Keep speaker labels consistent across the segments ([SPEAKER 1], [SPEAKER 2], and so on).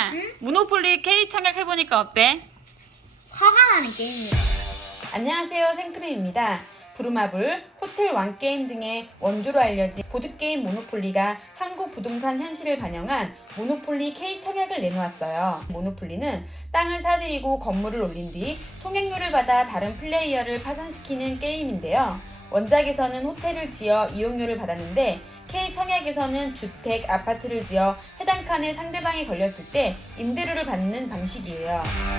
[SPEAKER 1] 유나야, 모노폴리 K 청약해보니까 어때?
[SPEAKER 2] 화가 나는 게임이야.
[SPEAKER 3] 안녕하세요, 생크림입니다. 부루마블, 호텔 왕게임 등의 원조로 알려진 보드게임 모노폴리가 한국 부동산 현실을 반영한 모노폴리 K 청약을 내놓았어요. 모노폴리는 땅을 사들이고 건물을 올린 뒤 통행료를 받아 다른 플레이어를 파산시키는 게임인데요. 원작에서는 호텔을 지어 이용료를 받았는데 K 청약에서는 주택, 아파트를 지어 해당 칸에 상대방이 걸렸을 때 임대료를 받는 방식이에요.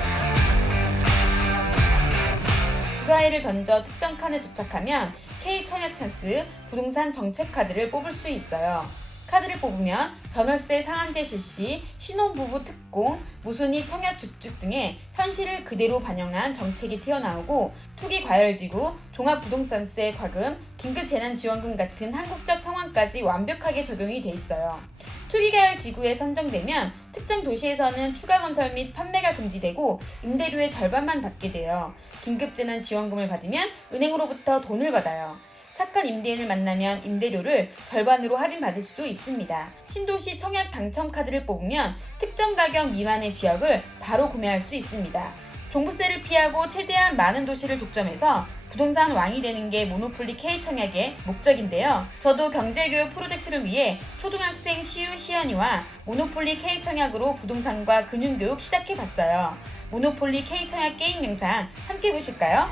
[SPEAKER 3] 주사위를 던져 특정 칸에 도착하면 K 청약 찬스 부동산 정책 카드를 뽑을 수 있어요. 카드를 뽑으면 전월세 상한제 실시, 신혼부부 특공, 무순위 청약 줍줍 등의 현실을 그대로 반영한 정책이 튀어나오고 투기 과열지구, 종합부동산세 과금, 긴급재난지원금 같은 한국적 상황까지 완벽하게 적용이 돼 있어요. 투기과열 지구에 선정되면 특정 도시에서는 추가 건설 및 판매가 금지되고 임대료의 절반만 받게 돼요. 긴급재난지원금을 받으면 은행으로부터 돈을 받아요. 착한 임대인을 만나면 임대료를 절반으로 할인받을 수도 있습니다. 신도시 청약 당첨 카드를 뽑으면 특정 가격 미만의 지역을 바로 구매할 수 있습니다. 종부세를 피하고 최대한 많은 도시를 독점해서 부동산 왕이 되는 게 모노폴리 K 청약의 목적인데요. 저도 경제교육 프로젝트를 위해 초등학생 시우 시연이와 모노폴리 K 청약으로 부동산과 금융교육 시작해봤어요. 모노폴리 K 청약 게임 영상 함께 보실까요?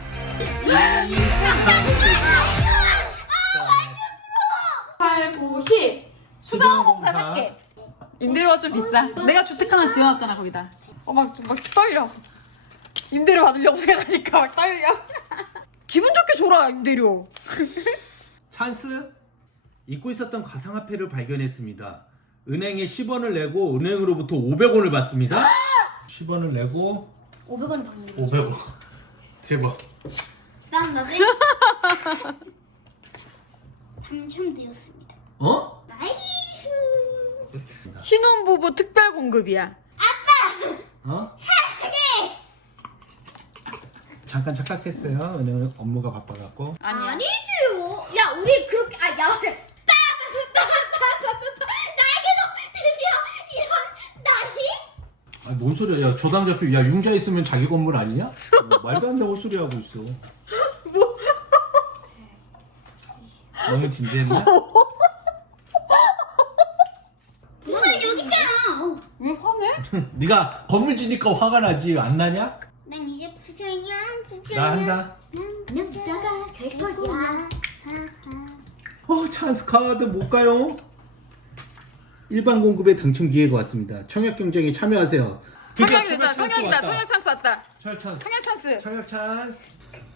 [SPEAKER 1] 8, 9, 10 수도공사 살게. 임대료가 좀 비싸. 내가 주택 하나 지어놨잖아 거기다. 막 떨려. 임대료 받으려고 생각하니까 막 떨려. 기분 좋게 줘라 임대료.
[SPEAKER 4] 찬스? 잊고 있었던 가상화폐를 발견했습니다. 은행에 10원을 내고 은행으로부터 500원을 받습니다. 10원을 내고
[SPEAKER 2] 500원 받는 거.
[SPEAKER 4] 500원. 대박.
[SPEAKER 2] 난 나지? 당첨되었습니다.
[SPEAKER 4] 어?
[SPEAKER 2] 나이스.
[SPEAKER 1] 신혼부부 특별 공급이야.
[SPEAKER 4] 어? 잠깐 착각했어요. 은행 업무가 바빠갖고.
[SPEAKER 1] 아니야.
[SPEAKER 2] 아니지요. 야 우리 그렇게 야 나에게도 드디어 이런 날이.
[SPEAKER 4] 아니 뭔 소리야? 야 저당 잡히 야 융자 있으면 자기 건물 아니냐? 말도 안 되는 소리 하고 있어. 뭐? 너무 진지했나?
[SPEAKER 2] 무슨 여기 있잖아.
[SPEAKER 1] 왜 화내?
[SPEAKER 4] 네가 건물 지니까 화가 나지 안 나냐?
[SPEAKER 2] 난 이제 부자야.
[SPEAKER 4] 나 한다.
[SPEAKER 2] 난 부자가 될 거야.
[SPEAKER 4] 찬스 카드 못 가요? 일반 공급에 당첨 기회가 왔습니다. 청약 경쟁에 참여하세요.
[SPEAKER 1] 청약이다. 청약이다. 청약 찬스 왔다.
[SPEAKER 4] 청약 찬스.
[SPEAKER 1] 청약 찬스.
[SPEAKER 4] 청약 찬스.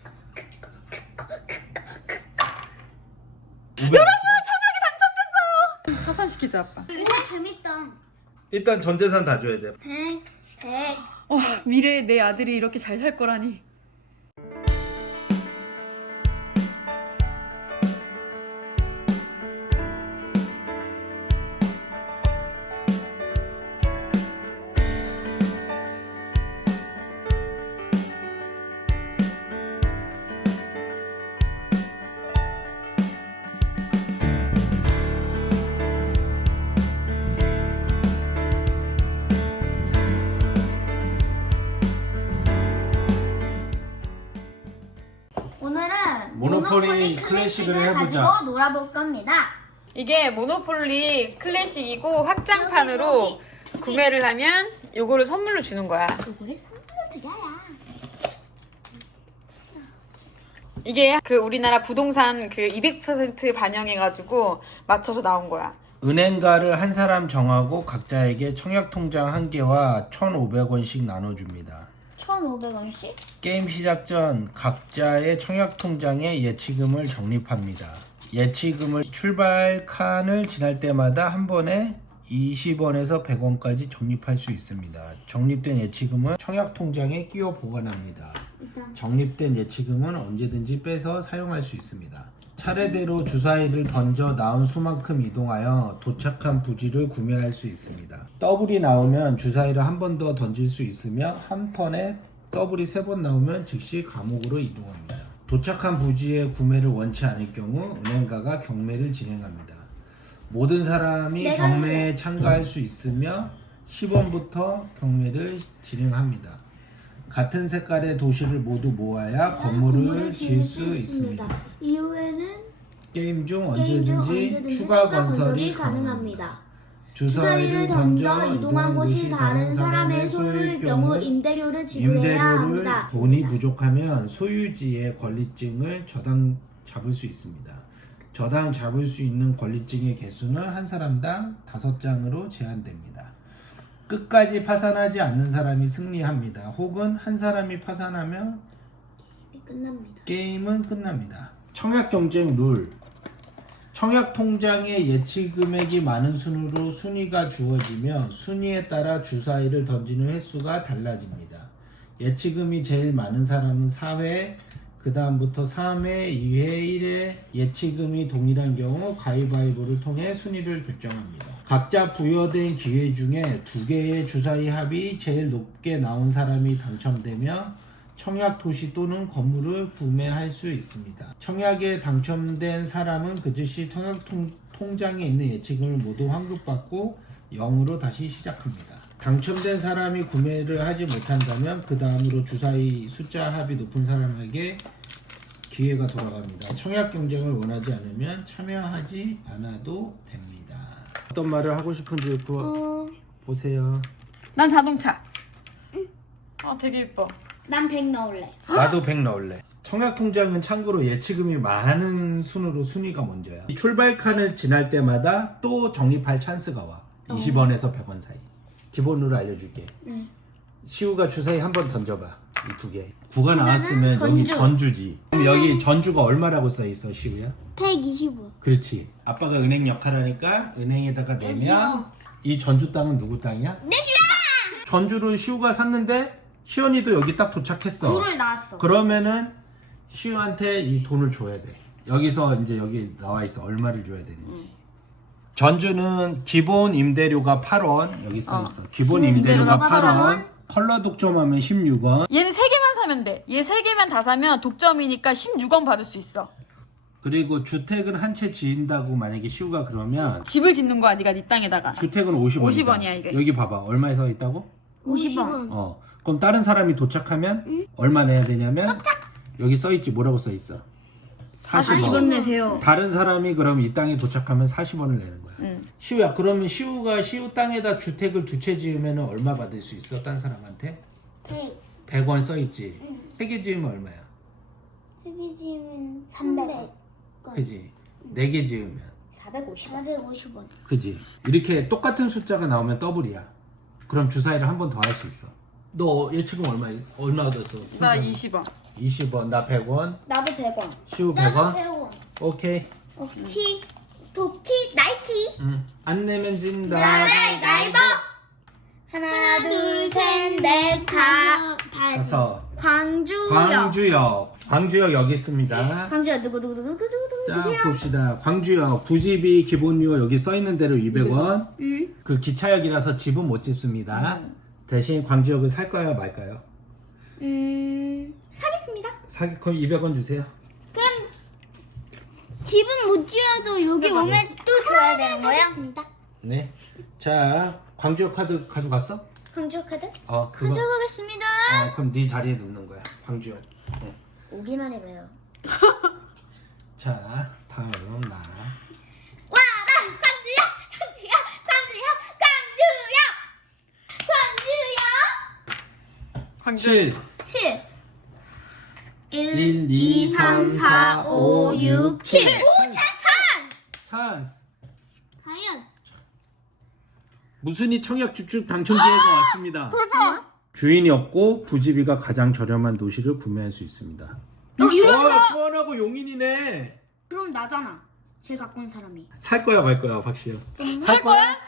[SPEAKER 1] 파산시키자 아빠.
[SPEAKER 2] 이거 재밌다.
[SPEAKER 4] 일단 전 재산 다 줘야 돼.
[SPEAKER 2] 100.
[SPEAKER 1] 미래에 내 아들이 이렇게 잘 살 거라니.
[SPEAKER 2] 오늘은
[SPEAKER 4] 모노폴리 클래식을 해보자.
[SPEAKER 2] 가지고 놀아볼 겁니다.
[SPEAKER 1] 이게 모노폴리 클래식이고 확장판으로 구매를 하면 요거를 선물로 주는 거야.
[SPEAKER 2] 이거를 선물로 드려야.
[SPEAKER 1] 이게 그 우리나라 부동산 그 200% 반영해가지고 맞춰서 나온 거야.
[SPEAKER 4] 은행가를 한 사람 정하고 각자에게 청약 통장 한 개와 1,500원씩 나눠줍니다.
[SPEAKER 2] 1,500원씩?
[SPEAKER 4] 게임 시작 전 각자의 청약 통장에 예치금을 적립합니다. 예치금을 출발 칸을 지날 때마다 한 번에 20원에서 100원까지 적립할 수 있습니다. 적립된 예치금은 청약 통장에 끼워 보관합니다. 적립된 예치금은 언제든지 빼서 사용할 수 있습니다. 차례대로 주사위를 던져 나온 수만큼 이동하여 도착한 부지를 구매할 수 있습니다. 더블이 나오면 주사위를 한 번 더 던질 수 있으며 한 턴에 더블이 3번 나오면 즉시 감옥으로 이동합니다. 도착한 부지의 구매를 원치 않을 경우 은행가가 경매를 진행합니다. 모든 사람이 경매에 참가할 수 있으며 10원부터 경매를 진행합니다. 같은 색깔의 도시를 모두 모아야 건물을 지을 수 있습니다.
[SPEAKER 2] 이후에는
[SPEAKER 4] 게임 중 언제든지 추가 건설이 가능합니다. 주사위를 던져 이동한 곳이 다른 사람의 소유일 경우
[SPEAKER 2] 임대료를 지불해야
[SPEAKER 4] 임대료를
[SPEAKER 2] 합니다.
[SPEAKER 4] 돈이 부족하면 소유지의 권리증을 저당 잡을 수 있습니다. 저당 잡을 수 있는 권리증의 개수는 한 사람당 5장으로 제한됩니다. 끝까지 파산하지 않는 사람이 승리합니다. 혹은 한 사람이 파산하면
[SPEAKER 2] 끝납니다.
[SPEAKER 4] 게임은 끝납니다. 청약 경쟁 룰. 청약 통장에 예치 금액이 많은 순으로 순위가 주어지며 순위에 따라 주사위를 던지는 횟수가 달라집니다. 예치금이 제일 많은 사람은 4회, 그 다음부터 3회, 2회, 1회 예치금이 동일한 경우 가위바위보를 통해 순위를 결정합니다. 각자 부여된 기회 중에 2개의 주사위 합이 제일 높게 나온 사람이 당첨되며 청약 도시 또는 건물을 구매할 수 있습니다. 청약에 당첨된 사람은 그 즉시 청약 통장에 있는 예치금을 모두 환급받고 0으로 다시 시작합니다. 당첨된 사람이 구매를 하지 못한다면 그 다음으로 주사위 숫자 합이 높은 사람에게 기회가 돌아갑니다. 청약 경쟁을 원하지 않으면 참여하지 않아도 됩니다. 어떤 말을 하고 싶은지 보세요.
[SPEAKER 1] 난 자동차. 되게 예뻐.
[SPEAKER 2] 난 100 넣을래.
[SPEAKER 4] 나도 100 넣을래. 청약 통장은 참고로 예치금이 많은 순으로 순위가 먼저야. 출발 칸을 지날 때마다 또 적립할 찬스가 와. 20원에서 100원 사이. 기본으로 알려줄게. 시우가 주사위 한번 던져봐. 이 2개. 9가 나왔으면 여기 전주지. 그럼 여기 전주가 얼마라고 써있어, 시우야?
[SPEAKER 2] 125.
[SPEAKER 4] 그렇지. 아빠가 은행 역할하니까 은행에다가 내면 이 전주 땅은 누구 땅이야?
[SPEAKER 2] 내 땅!
[SPEAKER 4] 전주를 시우가 샀는데 시연이도 여기 딱 도착했어.
[SPEAKER 2] 9를 나왔어.
[SPEAKER 4] 그러면은 시우한테 이 돈을 줘야 돼. 여기서 이제 여기 나와 있어. 얼마를 줘야 되는지. 전주는 기본 임대료가 8원. 여기 써 있어. 기본 임대료가 8원. 컬러 독점하면 16원.
[SPEAKER 1] 얘는 3개만 사면 돼. 얘 3개만 다 사면 독점이니까 16원 받을 수 있어.
[SPEAKER 4] 그리고 주택은 한 채 지은다고 만약에 시우가 그러면
[SPEAKER 1] 집을 짓는 거야, 네가 네 땅에다가.
[SPEAKER 4] 주택은 50원이다.
[SPEAKER 1] 50원이야, 이게.
[SPEAKER 4] 여기 봐봐. 얼마에 써 있다고?
[SPEAKER 2] 50원.
[SPEAKER 4] 그럼 다른 사람이 도착하면 얼마 내야 되냐면 여기 써 있지. 뭐라고 써 있어? 40원.
[SPEAKER 2] 내세요.
[SPEAKER 4] 다른 사람이 그럼 이 땅에 도착하면 40원을 내는 거야. 시우야, 그러면 시우가 시우 땅에다 주택을 2채 지으면 얼마 받을 수 있어? 딴 사람한테? 100원 써 있지. 3개 지으면 얼마야?
[SPEAKER 2] 3개 지으면 300.
[SPEAKER 4] 그지? 4개 지으면
[SPEAKER 2] 450원.
[SPEAKER 4] 그지? 이렇게 똑같은 숫자가 나오면 더블이야. 그럼 주사위를 한 번 더 할 수 있어. 너 예치금 얼마 얻었어?
[SPEAKER 1] 나 20원.
[SPEAKER 4] 20원, 나 100원,
[SPEAKER 2] 나도 100원.
[SPEAKER 4] 시우 100원. 오케이.
[SPEAKER 2] 도끼, 나이키.
[SPEAKER 4] 안 내면 진다.
[SPEAKER 2] 가위바위보. 하나, 둘, 셋, 넷,
[SPEAKER 4] 가서
[SPEAKER 2] 광주역.
[SPEAKER 4] 광주역 여기 있습니다.
[SPEAKER 2] 광주역 누구.
[SPEAKER 4] 자, 봅시다. 광주역 부집이 기본료 여기 써 있는 대로 200원. 그 기차역이라서 집은 못 짓습니다. 대신 광주역을 살 거야 말까요?
[SPEAKER 2] 사겠습니다.
[SPEAKER 4] 그럼 200원 주세요.
[SPEAKER 2] 그럼 집은 못 지어도 여기 오면 또 줘야 되는 거야?
[SPEAKER 4] 네. 자, 광주역 카드 가져갔어?
[SPEAKER 2] 광주 카드?
[SPEAKER 4] 그거.
[SPEAKER 2] 가져가겠습니다.
[SPEAKER 4] 그럼 네 자리에 놓는 거야. 광주역. 응.
[SPEAKER 2] 오기만 해봐요.
[SPEAKER 4] 자, 다음 나.
[SPEAKER 2] 와, 나 광주역.
[SPEAKER 1] 광주.
[SPEAKER 4] 7.
[SPEAKER 2] 1, 2, 3, 4, 5, 6, 7.
[SPEAKER 4] 찬스.
[SPEAKER 2] 과연
[SPEAKER 4] 무순이 청약 주축 당첨 기회가 왔습니다. 주인이 없고 부지비가 가장 저렴한 도시를 구매할 수 있습니다. 수원하고 용인이네.
[SPEAKER 2] 그럼 나잖아. 제일 갖고 있는 사람이.
[SPEAKER 4] 살 거야 말 거야 박시영?
[SPEAKER 1] 살 거야?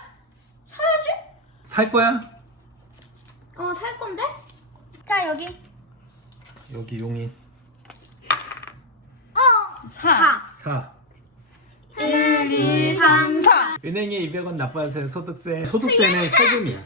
[SPEAKER 4] 살 거야?
[SPEAKER 2] 살 건데? 자, 여기.
[SPEAKER 4] 여기 용인
[SPEAKER 1] 4.
[SPEAKER 4] 4.
[SPEAKER 2] 1, 2, 3, 4.
[SPEAKER 4] 은행에 200원 납부하세요. 소득세는 세금이야.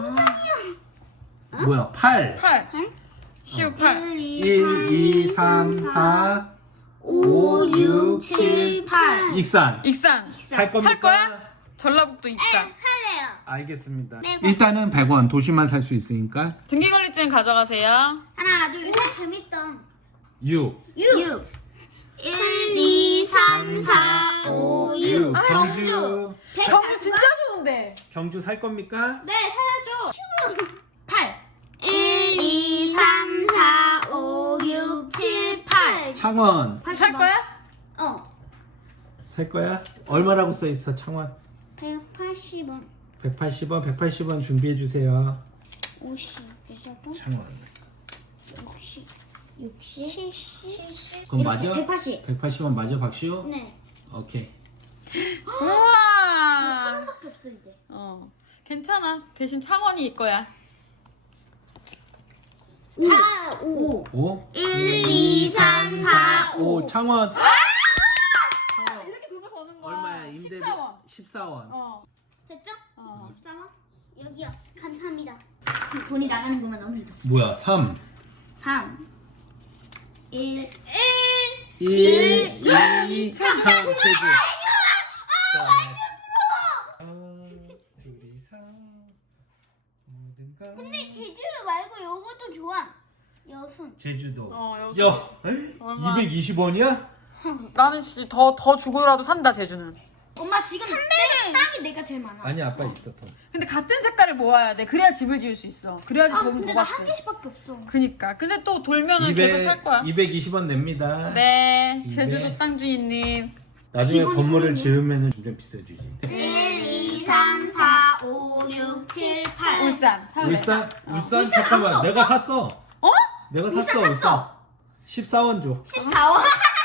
[SPEAKER 4] 뭐야 8.
[SPEAKER 1] 8. 시우 8.
[SPEAKER 4] 1, 2, 3, 4, 5, 6, 7,
[SPEAKER 2] 8.
[SPEAKER 4] 익산.
[SPEAKER 1] 익산.
[SPEAKER 4] 살 겁니까?
[SPEAKER 1] 살 거야? 전라북도 익산.
[SPEAKER 2] 할래요.
[SPEAKER 4] 알겠습니다.
[SPEAKER 2] 100원.
[SPEAKER 4] 일단은 100원 도시만 살 수 있으니까
[SPEAKER 1] 등기권리증 가져가세요.
[SPEAKER 2] 하나, 둘, 셋. 재밌다.
[SPEAKER 4] 6.
[SPEAKER 2] 6. 1, 2, 3, 4, 5, 6.
[SPEAKER 4] 경주.
[SPEAKER 1] 경주 진짜 좋은데.
[SPEAKER 4] 경주 살 겁니까?
[SPEAKER 2] 네, 사야죠. 8. 1, 2, 3, 4, 5, 6, 7, 8.
[SPEAKER 4] 창원
[SPEAKER 1] 살 거야?
[SPEAKER 4] 살 거야? 얼마라고 써 있어 창원?
[SPEAKER 2] 180원.
[SPEAKER 4] 180원 180원 준비해 주세요.
[SPEAKER 2] 50. 100원.
[SPEAKER 4] 창원.
[SPEAKER 2] 60. 60. 70.
[SPEAKER 4] 그럼 맞아?
[SPEAKER 2] 180.
[SPEAKER 4] 180원 맞아 박시호?
[SPEAKER 2] 네.
[SPEAKER 4] 오케이.
[SPEAKER 1] 우와.
[SPEAKER 2] 1000원밖에 없어 이제.
[SPEAKER 1] 괜찮아. 대신 창원이 이거야.
[SPEAKER 2] 4, 5.
[SPEAKER 4] 5?
[SPEAKER 2] 1, 2, 3, 4, 5.
[SPEAKER 4] 5 창원.
[SPEAKER 1] 이렇게 돈을 버는 거야.
[SPEAKER 4] 얼마야 임대비?
[SPEAKER 1] 14원.
[SPEAKER 4] 14원.
[SPEAKER 2] 됐죠?
[SPEAKER 1] 어.
[SPEAKER 2] 14원? 여기요. 감사합니다. 돈이 나가는구만 오늘도.
[SPEAKER 4] 뭐야 3
[SPEAKER 2] 3. 1.
[SPEAKER 4] 1 2 3 세주.
[SPEAKER 2] 근데 제주 말고 요것도 좋아. 여순.
[SPEAKER 4] 제주도.
[SPEAKER 1] 여수.
[SPEAKER 4] 야,
[SPEAKER 1] 얼마?
[SPEAKER 4] 220원이야?
[SPEAKER 1] 나는 더 주고라도 산다 제주는.
[SPEAKER 2] 엄마 지금 300을 땅이 내가 제일 많아.
[SPEAKER 4] 아니 아빠 있어 돈.
[SPEAKER 1] 근데 같은 색깔을 모아야 돼. 그래야 집을 지을 수 있어. 그래야지 돈은
[SPEAKER 2] 근데
[SPEAKER 1] 더
[SPEAKER 2] 나 한
[SPEAKER 1] 받지.
[SPEAKER 2] 개씩밖에 없어.
[SPEAKER 1] 그니까. 근데 또 돌면은 계속 살 거야.
[SPEAKER 4] 220원 냅니다.
[SPEAKER 1] 네,
[SPEAKER 4] 200.
[SPEAKER 1] 제주도 땅 주인님.
[SPEAKER 4] 나중에
[SPEAKER 2] 기본이
[SPEAKER 4] 건물을
[SPEAKER 2] 그러네.
[SPEAKER 4] 지으면 좀 비싸지지.
[SPEAKER 2] 1, 2, 3, 4, 5, 6, 7, 8.
[SPEAKER 1] 울산. 서울에.
[SPEAKER 4] 울산 잠깐만 내가 샀어. 내가 샀어
[SPEAKER 2] 울산
[SPEAKER 4] 울산.
[SPEAKER 2] 샀어.
[SPEAKER 4] 14원 줘.
[SPEAKER 2] 14원.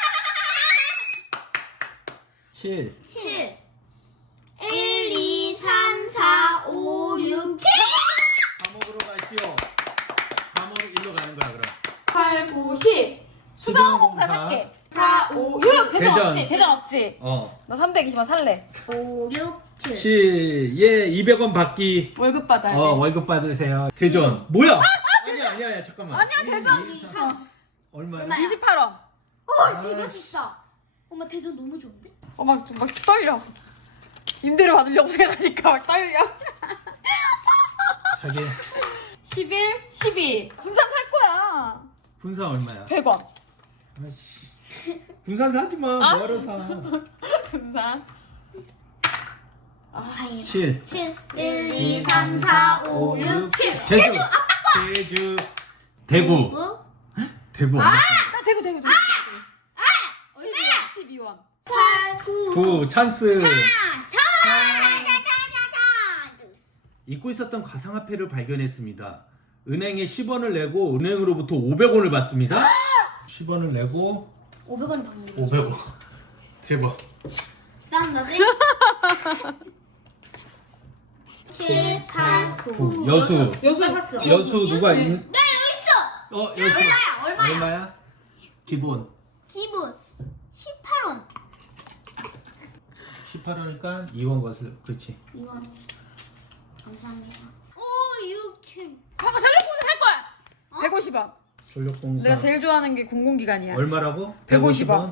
[SPEAKER 4] 7.
[SPEAKER 2] 7. 1, 2, 3, 4, 5, 6, 7.
[SPEAKER 4] 감옥으로 가시오. 감옥으로 일로 가는 거야 그럼.
[SPEAKER 1] 8, 9, 10. 수자원공사 살게. 4, 5, 6. 대전
[SPEAKER 4] 대전.
[SPEAKER 1] 없지? 대전 없지? 나 320원 살래.
[SPEAKER 2] 5, 6, 7.
[SPEAKER 4] 7. 예 200원 받기.
[SPEAKER 1] 월급 받아야 돼.
[SPEAKER 4] 월급 받으세요. 대전. 뭐야? 아니야 잠깐만.
[SPEAKER 1] 아니야, 대전.
[SPEAKER 4] 1, 2, 3. 얼마야?
[SPEAKER 2] 얼마야?
[SPEAKER 1] 28원.
[SPEAKER 2] 되게 비싸. 엄마 대전 너무 좋은데?
[SPEAKER 1] 막 떨려. 임대료 받으려고 생각하니까 막 떨려.
[SPEAKER 4] 자기
[SPEAKER 1] 11, 12. 군산 살 거야.
[SPEAKER 4] 분산 얼마야?
[SPEAKER 1] 100원.
[SPEAKER 4] 아씨. 분산 사지 마. 뭐하러 사?
[SPEAKER 1] 군산.
[SPEAKER 2] 다행이다.
[SPEAKER 4] 7.
[SPEAKER 2] 7. 1, 2, 3, 4, 5, 6, 7.
[SPEAKER 4] 제주. 제주. 대구.
[SPEAKER 2] 9.
[SPEAKER 4] 대구 얼마?
[SPEAKER 1] 대구. 12원.
[SPEAKER 2] 8, 9.
[SPEAKER 4] 9. 찬스.
[SPEAKER 2] 자.
[SPEAKER 4] 잊고 있었던 가상화폐를 발견했습니다. 은행에 10원을 내고 은행으로부터 500원을 받습니다. 10원을 내고
[SPEAKER 2] 500원 받는 거.
[SPEAKER 4] 500원. 대박.
[SPEAKER 2] 땀 나지? 7, 8, 9.
[SPEAKER 4] 여수.
[SPEAKER 2] 여수 샀어.
[SPEAKER 4] 여수 누가 있는?
[SPEAKER 2] 나 여기 있어.
[SPEAKER 4] 여수.
[SPEAKER 2] 얼마야?
[SPEAKER 4] 얼마야? 기본.
[SPEAKER 2] 기본 18원.
[SPEAKER 4] 18원이니까 2원 것을 그렇지.
[SPEAKER 2] 2원. 감사합니다. 5, 6, 7.
[SPEAKER 1] 잠깐 전력공사 살 거야. 150원.
[SPEAKER 4] 전력공사.
[SPEAKER 1] 내가 제일 좋아하는 게 공공기관이야.
[SPEAKER 4] 얼마라고?
[SPEAKER 1] 150원.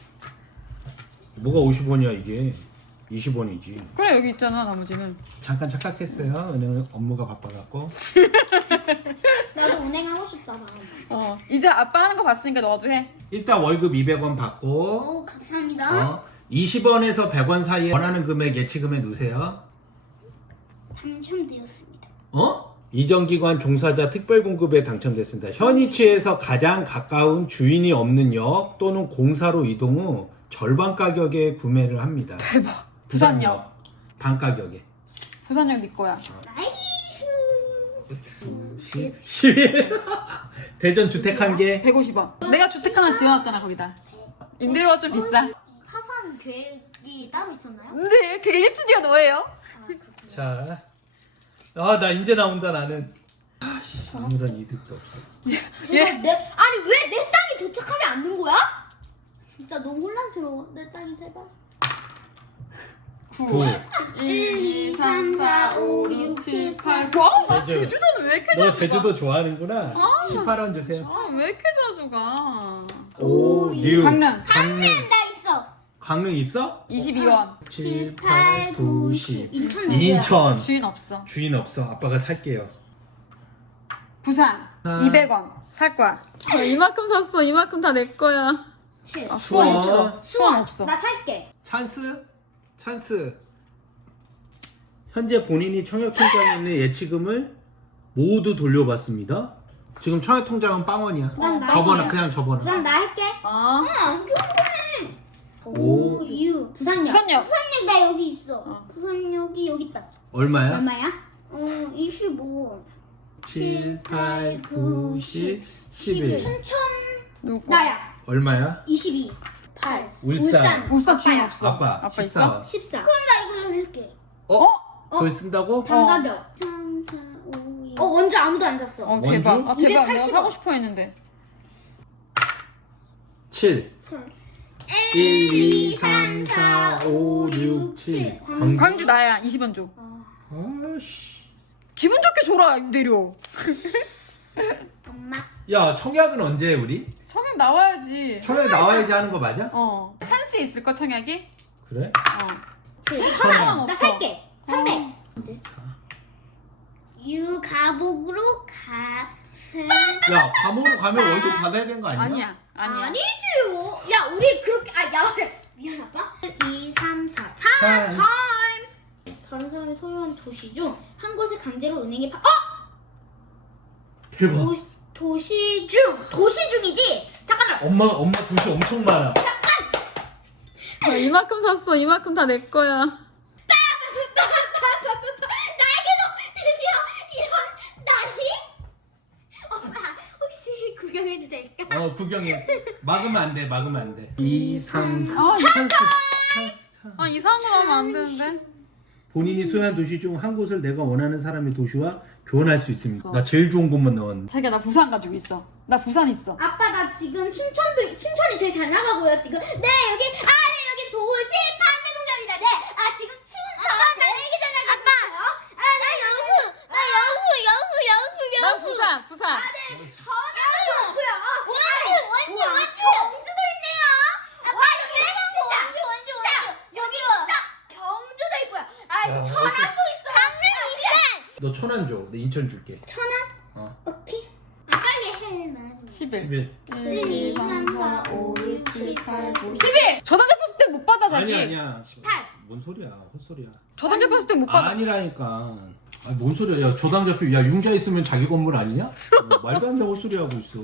[SPEAKER 4] 뭐가 50원이야 이게? 20원이지.
[SPEAKER 1] 그래 여기 있잖아 나머지는.
[SPEAKER 4] 잠깐 착각했어요. 은행 업무가 바빠갖고.
[SPEAKER 2] 나도 은행 하고 싶다. 나.
[SPEAKER 1] 이제 아빠 하는 거 봤으니까 너도 해.
[SPEAKER 4] 일단 월급 200원 받고
[SPEAKER 2] 오, 감사합니다.
[SPEAKER 4] 20원에서 100원 사이에 원하는 금액 예치금에 넣으세요.
[SPEAKER 2] 당첨되었습니다.
[SPEAKER 4] 이전기관 종사자 특별공급에 당첨됐습니다. 현 위치에서 가장 가까운 주인이 없는 역 또는 공사로 이동 후 절반 가격에 구매를 합니다.
[SPEAKER 1] 대박. 부산역.
[SPEAKER 4] 반 가격에.
[SPEAKER 1] 부산역 네 거야.
[SPEAKER 2] 나이스.
[SPEAKER 4] 11. 대전 주택 한 개.
[SPEAKER 1] 150원. 내가 주택 하나 지어놨잖아 거기다. 임대료가 좀 비싸.
[SPEAKER 2] 파산 계획이 따로 있었나요?
[SPEAKER 1] 근데 그게 1스튜디오 너예요?
[SPEAKER 4] 자. 나 이제 나온다 나는. 아무런 이득도 없어.
[SPEAKER 1] 예?
[SPEAKER 2] 아니 왜 내 땅이 도착하지 않는 거야? 진짜 너무 혼란스러워. 내 땅이 제발.
[SPEAKER 4] 9.
[SPEAKER 2] 1, 2, 3, 4, 5, 6, 7, 8.
[SPEAKER 1] 와, 나
[SPEAKER 4] 제주.
[SPEAKER 1] 제주도는 왜 이렇게
[SPEAKER 4] 너
[SPEAKER 1] 자주
[SPEAKER 4] 제주도
[SPEAKER 1] 가?
[SPEAKER 4] 좋아하는구나. 18원 주세요.
[SPEAKER 1] 왜 이렇게 자주 가?
[SPEAKER 4] 5, 6.
[SPEAKER 1] 강릉.
[SPEAKER 2] 강릉 나 있어.
[SPEAKER 4] 강릉 있어?
[SPEAKER 1] 22원.
[SPEAKER 4] 7, 8, 9, 10.
[SPEAKER 2] 인천.
[SPEAKER 4] 인천.
[SPEAKER 1] 주인 없어.
[SPEAKER 4] 주인 없어. 아빠가 살게요.
[SPEAKER 1] 부산
[SPEAKER 4] 아.
[SPEAKER 1] 200원. 살 거야. 이만큼 샀어. 이만큼 다 내 거야.
[SPEAKER 2] 7.
[SPEAKER 1] 아, 수원
[SPEAKER 4] 수원.
[SPEAKER 1] 없어. 수원 없어.
[SPEAKER 2] 나 살게.
[SPEAKER 4] 찬스. 현재 본인이 청약통장에 있는 예치금을 모두 돌려받습니다. 지금 청약통장은 빵원이야.
[SPEAKER 2] 그럼 나
[SPEAKER 4] 접어놔.
[SPEAKER 2] 할게요.
[SPEAKER 4] 그냥 접어놔.
[SPEAKER 2] 그럼 나 할게.
[SPEAKER 1] 아.
[SPEAKER 2] 안 좋은 거네.
[SPEAKER 4] 오.
[SPEAKER 2] 유. 부산역.
[SPEAKER 1] 부산역.
[SPEAKER 2] 부산역 나 여기 있어.
[SPEAKER 1] 어.
[SPEAKER 2] 부산역이 여기 있다.
[SPEAKER 4] 얼마야?
[SPEAKER 2] 얼마야? 25.
[SPEAKER 4] 7, 8, 9, 10, 11.
[SPEAKER 2] 춘천
[SPEAKER 1] 누구?
[SPEAKER 2] 나야.
[SPEAKER 4] 얼마야?
[SPEAKER 2] 22. 8.
[SPEAKER 4] 울산.
[SPEAKER 1] 울산 주인
[SPEAKER 2] 아빠야.
[SPEAKER 1] 없어.
[SPEAKER 4] 아빠.
[SPEAKER 1] 아빠
[SPEAKER 4] 14.
[SPEAKER 2] 14. 그럼 나 이거 할게.
[SPEAKER 4] 그걸 쓴다고?
[SPEAKER 2] 반가격. 3, 4, 5, 6. 원주 아무도 안 샀어.
[SPEAKER 1] 어 대박. 아 대박. 내가
[SPEAKER 2] 280원.
[SPEAKER 1] 사고 싶어 했는데.
[SPEAKER 4] 7. 1, 2, 3, 4, 5, 6, 7.
[SPEAKER 1] 광주 나야. 20원 줘.
[SPEAKER 4] 아씨.
[SPEAKER 1] 기분 좋게 줘라 임대료.
[SPEAKER 2] 엄마.
[SPEAKER 4] 야, 청약은 언제 해, 우리?
[SPEAKER 1] 청약 나와야지.
[SPEAKER 4] 청약 나와야지 하는 거 맞아?
[SPEAKER 1] 어. 찬스 있을 거 청약이?
[SPEAKER 4] 그래?
[SPEAKER 1] 어.
[SPEAKER 2] 7.
[SPEAKER 1] 천원
[SPEAKER 2] 나
[SPEAKER 1] 없어.
[SPEAKER 2] 살게. 300.
[SPEAKER 1] 어.
[SPEAKER 2] 유가복으로 가슴.
[SPEAKER 4] 야, 감옥으로 가면 월급 받아야 되는 거 아니야?
[SPEAKER 1] 아니야. 아니야.
[SPEAKER 2] 아니지요. 야, 우리 그렇게 야, 그래. 미안 아빠. 2, 3, 4. 차
[SPEAKER 4] 찬스.
[SPEAKER 2] 타임. 다른 사람이 소유한 도시 중 한 곳을 강제로 은행에
[SPEAKER 4] 대박.
[SPEAKER 2] 도시 중이지. 잠깐만.
[SPEAKER 4] 엄마 도시 엄청 많아.
[SPEAKER 1] 이만큼 샀어. 이만큼 다 내 거야.
[SPEAKER 2] 나에게도 드디어 이런 날이. 오빠 혹시 구경해도 될까?
[SPEAKER 4] 구경해. 막으면 안 돼. 2, 3, 4.
[SPEAKER 1] 아,
[SPEAKER 4] 찬스.
[SPEAKER 1] 아 이상한 거 하면 안 되는데.
[SPEAKER 4] 본인이 소유한 도시 중 한 곳을 내가 원하는 사람의 도시와 교환할 수 있습니다. 나 제일 좋은 곳만 나왔는데.
[SPEAKER 1] 자기야 나 부산 가지고 있어. 나 부산 있어.
[SPEAKER 2] 아빠 나 지금 춘천이 제일 잘 나가고요 지금. 네 여기 도시 판매 공장입니다. 네 지금 춘천 되게 잘 나가고 있어요. 나
[SPEAKER 1] 난 부산.
[SPEAKER 2] 전화도 좋고요. 원주 경주도 있네요. 와 여기 진짜 여기 진짜 경주도 있고요. 천안도 있어. 강릉 있어.
[SPEAKER 4] 너 천안 줘. 내 인천 줄게.
[SPEAKER 2] 천안?
[SPEAKER 4] 어.
[SPEAKER 2] 오케이. 빨리 해 말하지.
[SPEAKER 1] 11.
[SPEAKER 4] 11.
[SPEAKER 1] 1, 2, 3, 4, 5, 6, 7, 8, 9, 11! 저당 잡혔을 땐 못 받아 자기.
[SPEAKER 4] 아니야.
[SPEAKER 2] 18.
[SPEAKER 4] 뭔 소리야? 헛소리야.
[SPEAKER 1] 저당 잡혔을 땐 못 받아.
[SPEAKER 4] 아니라니까. 뭔 소리야? 야, 저당 잡히. 야, 융자 있으면 자기 건물 아니냐? 말도 안 되는 헛소리 하고 있어.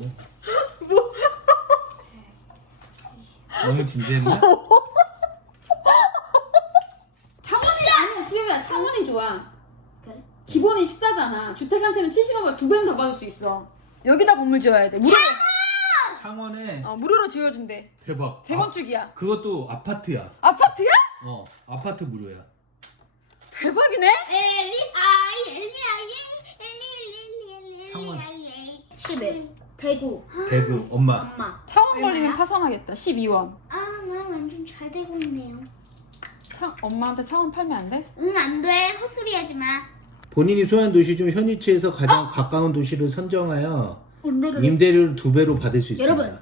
[SPEAKER 4] 너무 진지했나?
[SPEAKER 1] 창원이 아니야 시우야. 창원이 좋아.
[SPEAKER 2] 그래?
[SPEAKER 1] 기본이 14잖아. 주택 한 채는 70원 2배는 더 받을 수 있어. 여기다 건물 지어야 돼.
[SPEAKER 4] 창원에
[SPEAKER 1] 무료로 지어준대.
[SPEAKER 4] 대박.
[SPEAKER 1] 재건축이야.
[SPEAKER 4] 그것도 아파트야.
[SPEAKER 1] 아파트야?
[SPEAKER 4] 아파트 무료야.
[SPEAKER 1] 대박이네.
[SPEAKER 4] 창원.
[SPEAKER 2] 11. 대구.
[SPEAKER 4] 대구 엄마.
[SPEAKER 2] 엄마.
[SPEAKER 1] 창원 걸리면
[SPEAKER 2] 얼마야?
[SPEAKER 1] 파산하겠다. 12원.
[SPEAKER 2] 난 완전 잘 되고 있네요.
[SPEAKER 1] 엄마한테 창원 팔면 안 돼?
[SPEAKER 2] 응, 안 돼. 헛소리 하지 마.
[SPEAKER 4] 본인이 소유한 도시 중 현 위치에서 가장 가까운 도시를 선정하여
[SPEAKER 2] 오늘은
[SPEAKER 4] 임대료를 2배로 받을 수 있습니다.
[SPEAKER 2] 여러분.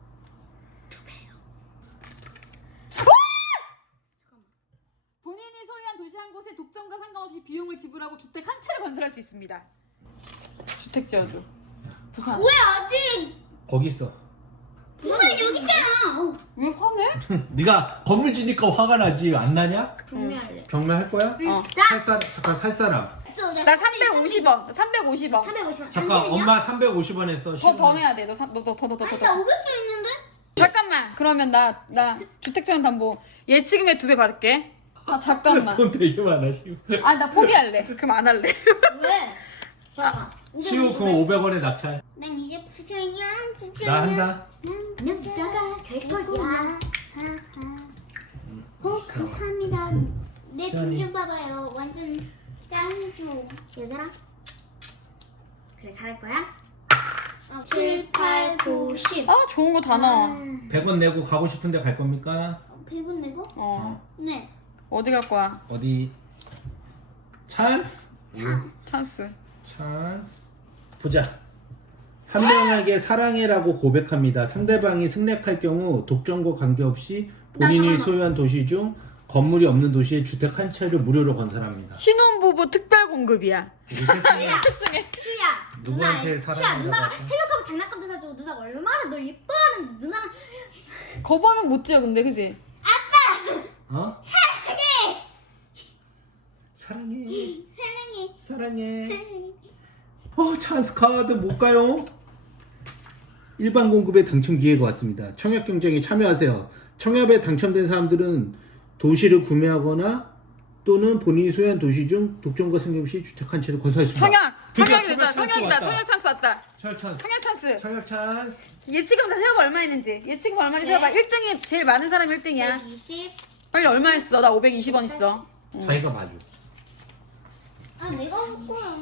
[SPEAKER 1] 본인이 소유한 도시 한 곳에 독점과 상관없이 비용을 지불하고 주택 한 채를 건설할 수 있습니다. 주택 지어줘. 부산.
[SPEAKER 2] 왜 아직
[SPEAKER 4] 거기 있어.
[SPEAKER 2] 부산 여기 있잖아.
[SPEAKER 1] 왜 화내?
[SPEAKER 4] 네가 건물 지니까 화가 나지 안 나냐?
[SPEAKER 2] 경매할래.
[SPEAKER 4] 경매할 거야?
[SPEAKER 2] 자,
[SPEAKER 4] 잠깐 살 사람.
[SPEAKER 1] 나 350원. 350원.
[SPEAKER 2] 350원.
[SPEAKER 4] 잠깐
[SPEAKER 2] 당신은요?
[SPEAKER 4] 엄마 350원 했어.
[SPEAKER 1] 더 내야 돼. 너 더.
[SPEAKER 2] 아니, 나 500도 있는데?
[SPEAKER 1] 잠깐만. 그러면 나 주택지원 담보 예치금의 2배 받을게. 잠깐만.
[SPEAKER 4] 돈 되게 많아 시우.
[SPEAKER 1] 나 포기할래. 그럼 안 할래.
[SPEAKER 2] 왜? 봐봐.
[SPEAKER 4] 시우 그거 500원에 낙찰.
[SPEAKER 2] 난 이제 부자야.
[SPEAKER 4] 나 한다.
[SPEAKER 2] 난 부자가 될 거야. 감사합니다. 내 돈 좀 봐봐요. 완전 짱이죠. 얘들아. 그래, 잘할 거야. 7, 8, 9, 10.
[SPEAKER 1] 좋은 거 다 나와.
[SPEAKER 4] 100원 내고 가고 싶은데 갈 겁니까?
[SPEAKER 2] 100원 내고? 네.
[SPEAKER 1] 어디 갈 거야?
[SPEAKER 4] 어디? 찬스?
[SPEAKER 1] 찬스.
[SPEAKER 4] 찬스. 보자. 한 명에게 사랑해라고 고백합니다. 상대방이 승낙할 경우 독점과 관계없이 본인이
[SPEAKER 2] 잠깐만.
[SPEAKER 4] 소유한 도시 중 건물이 없는 도시에 주택 한 채를 무료로 건설합니다.
[SPEAKER 1] 신혼부부 특별 공급이야.
[SPEAKER 2] 수야
[SPEAKER 4] 누구한테
[SPEAKER 2] 수야
[SPEAKER 4] 사랑한다고
[SPEAKER 2] 누나가
[SPEAKER 4] 할까?
[SPEAKER 2] 헬로카보 장난감도 사주고 누나가 얼마나 널 예뻐하는데 누나랑
[SPEAKER 1] 거부하면 못 지어 근데 그지?
[SPEAKER 4] 어? 사랑해. 사랑해. 찬스 카드 못 가요? 일반 공급에 당첨 기회가 왔습니다. 청약 경쟁에 참여하세요. 청약에 당첨된 사람들은 도시를 구매하거나 또는 본인이 소유한 도시 중 독점과 상관없이 주택 한 채를 건설할 수 있습니다.
[SPEAKER 1] 청약이다. 청약이다. 청약 찬스 왔다.
[SPEAKER 4] 청약 찬스.
[SPEAKER 1] 청약 찬스.
[SPEAKER 4] 청약 찬스.
[SPEAKER 1] 예치금 다 세어봐 얼마 했는지. 예치금 얼마인지 세어봐. 1등이 제일 많은 사람이 1등이야.
[SPEAKER 2] 120.
[SPEAKER 1] 빨리 얼마 했어? 나 520원 있어.
[SPEAKER 4] 자기가 봐줘.
[SPEAKER 2] 아 내가 소야.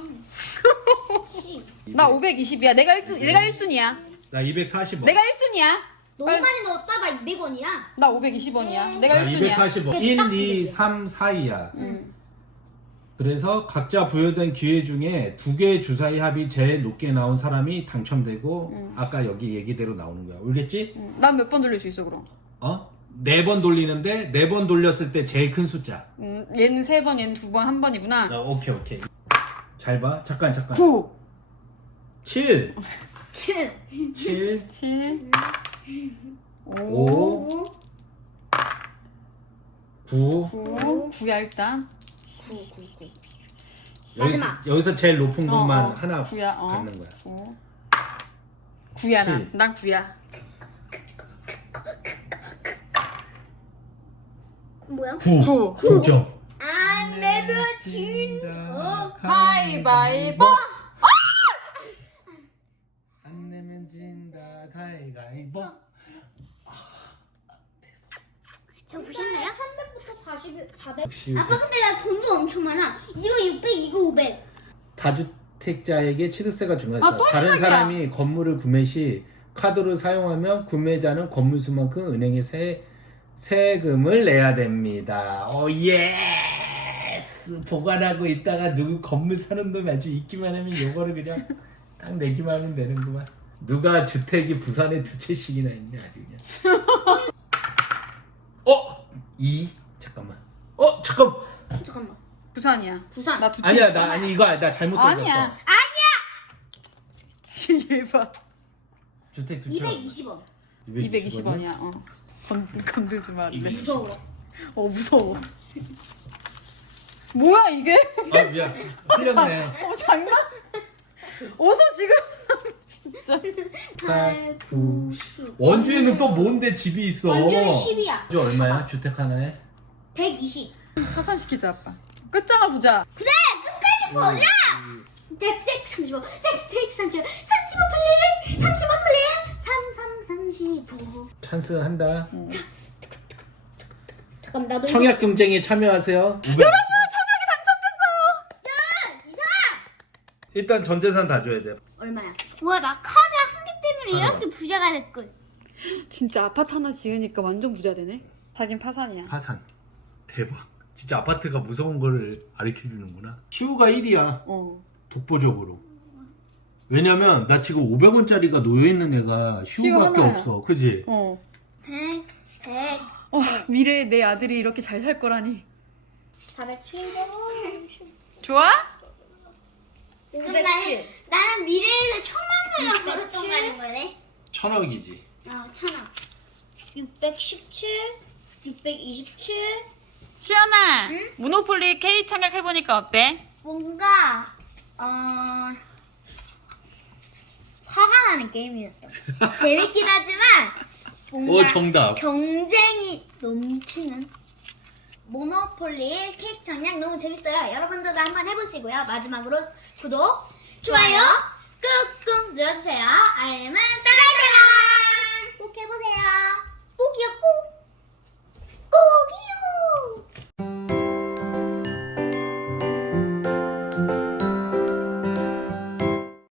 [SPEAKER 1] 나 520이야. 내가 1순위야.
[SPEAKER 4] 나 240원.
[SPEAKER 1] 내가 1순위야.
[SPEAKER 2] 너무
[SPEAKER 1] 빨리.
[SPEAKER 2] 많이 넣었다. 나 200원이야.
[SPEAKER 1] 나 520원이야. 내가
[SPEAKER 4] 나
[SPEAKER 1] 1순위야.
[SPEAKER 4] 240원. 1, 2, 3, 4이야. 그래서 각자 부여된 기회 중에 두 개의 주사위 합이 제일 높게 나온 사람이 당첨되고 아까 여기 얘기대로 나오는 거야. 알겠지?
[SPEAKER 1] 난 몇 번 돌릴 수 있어 그럼?
[SPEAKER 4] 어? 4번 돌리는데 4번 돌렸을 때 제일 큰 숫자.
[SPEAKER 1] 얘는 3번, 얘는 2번, 1번이구나.
[SPEAKER 4] 오케이. 잘 봐. 잠깐.
[SPEAKER 1] 9.
[SPEAKER 4] 7.
[SPEAKER 2] 7.
[SPEAKER 4] 7.
[SPEAKER 1] 7. 5.
[SPEAKER 4] 5. 9.
[SPEAKER 1] 9야 일단.
[SPEAKER 2] 마지막.
[SPEAKER 4] 여기서 제일 높은 것만
[SPEAKER 1] 어,
[SPEAKER 4] 하나
[SPEAKER 1] 9야.
[SPEAKER 4] 받는 거야.
[SPEAKER 1] 9야
[SPEAKER 4] 칠.
[SPEAKER 1] 난 9야.
[SPEAKER 2] 뭐야?
[SPEAKER 4] 9. 9점.
[SPEAKER 2] 안 내면 진다.
[SPEAKER 1] 가위바위보.
[SPEAKER 4] 안 내면 진다. 가위바위보.
[SPEAKER 2] 저 보셨나요? 300부터 400.
[SPEAKER 4] 역시
[SPEAKER 2] 아빠 근데 나 돈도 엄청 많아. 이거 600, 이거 500.
[SPEAKER 4] 다주택자에게 취득세가 중요하다.
[SPEAKER 1] 아, 또
[SPEAKER 4] 다른
[SPEAKER 1] 시작이야.
[SPEAKER 4] 사람이 건물을 구매 시 카드를 사용하면 구매자는 건물 수만큼 은행에 세금을 내야 됩니다. 오 예스! 보관하고 있다가 누구 건물 사는 놈이 아주 있기만 하면 요거를 그냥 딱 내기만 하면 되는구만. 누가 주택이 부산에 2채씩이나 있냐 아주 그냥. 잠깐만.
[SPEAKER 2] 잠깐만.
[SPEAKER 1] 부산이야.
[SPEAKER 2] 부산.
[SPEAKER 1] 나 2층.
[SPEAKER 4] 아니야 나 잘못 들었어.
[SPEAKER 1] 아니야. 얘 봐.
[SPEAKER 4] 주택 2채.
[SPEAKER 2] 220원.
[SPEAKER 1] 220원이야. 건들지 마. 안 돼.
[SPEAKER 2] 무서워.
[SPEAKER 1] 무서워. 뭐야 이게?
[SPEAKER 4] 아 미안. 흘렸네.
[SPEAKER 1] 장난? 어서 지금 진짜.
[SPEAKER 2] 8, 9, 10.
[SPEAKER 4] 원주에는 또 뭔데 집이 있어?
[SPEAKER 2] 원주는 10이야.
[SPEAKER 4] 원주 얼마야? 주택 하나에?
[SPEAKER 2] 120.
[SPEAKER 1] 파산시키자 아빠. 끝장을 보자.
[SPEAKER 2] 그래! 끝까지 보자! 잭잭 35, 잭잭 35, 35 플레이, 35 플레이, 3335.
[SPEAKER 4] 찬스 한다.
[SPEAKER 2] 잠깐만 나도
[SPEAKER 4] 청약 경쟁에 참여하세요. 여러분
[SPEAKER 1] 청약이 당첨됐어요.
[SPEAKER 2] 이 사람!
[SPEAKER 4] 일단 전 재산 다 줘야 돼.
[SPEAKER 2] 얼마야? 우와 나 카드 한 개 때문에 이렇게 부자가 됐걸.
[SPEAKER 1] 진짜 아파트 하나 지으니까 완전 부자 되네. 자긴 파산이야.
[SPEAKER 4] 파산. 대박. 진짜 아파트가 무서운 거를 가르쳐 주는구나. 시우가 1위야. 독보적으로. 왜냐면 나 지금 500원짜리가 놓여있는 애가 시우밖에
[SPEAKER 1] 하나야.
[SPEAKER 4] 없어. 그지?
[SPEAKER 2] 100, 100,
[SPEAKER 1] 미래에 내 아들이 이렇게 잘 살 거라니.
[SPEAKER 2] 400, 700원.
[SPEAKER 1] 좋아?
[SPEAKER 2] 507. 나는 미래에서 1000만 원이랑 벌었던 거는 거네.
[SPEAKER 4] 1000억이지.
[SPEAKER 2] 1000원. 617, 627.
[SPEAKER 1] 시연아, 모노폴리 K 청약 해보니까 어때?
[SPEAKER 2] 뭔가 화가 나는 게임이었어. 재밌긴 하지만 뭔가
[SPEAKER 4] 정답.
[SPEAKER 2] 경쟁이 넘치는 모노폴리 케이크 청약 너무 재밌어요. 여러분들도 한번 해보시고요. 마지막으로 구독, 좋아요 꾹꾹 눌러주세요. 알림은 따라따라 꼭 해보세요. 꼭이요 꼭.